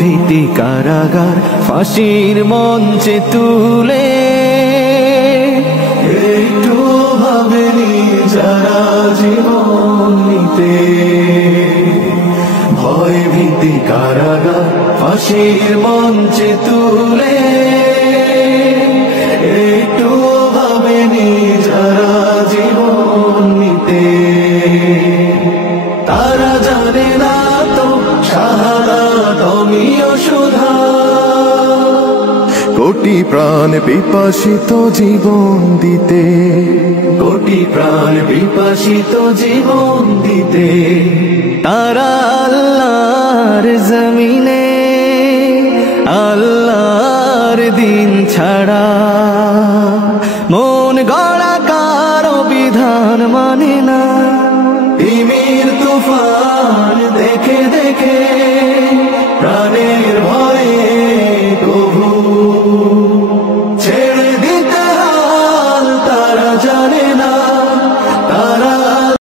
ভীতি কারাগার ফাঁসির মঞ্চে তুলে একটু ভাবেনি যারা জীবন নিতে। ভয় ভীতি কারাগার ফাঁসির মঞ্চে তুলে একটু ভাবেনি যারা জীবন নিতে। তারা জানে না তো শাহাদাত অমীয় সুধা, কোটি প্রাণ বিপাসিত জীবন দিতে, কোটি প্রাণ বিপাসিত জীবন দিতে। তারা আল্লাহর জমিনে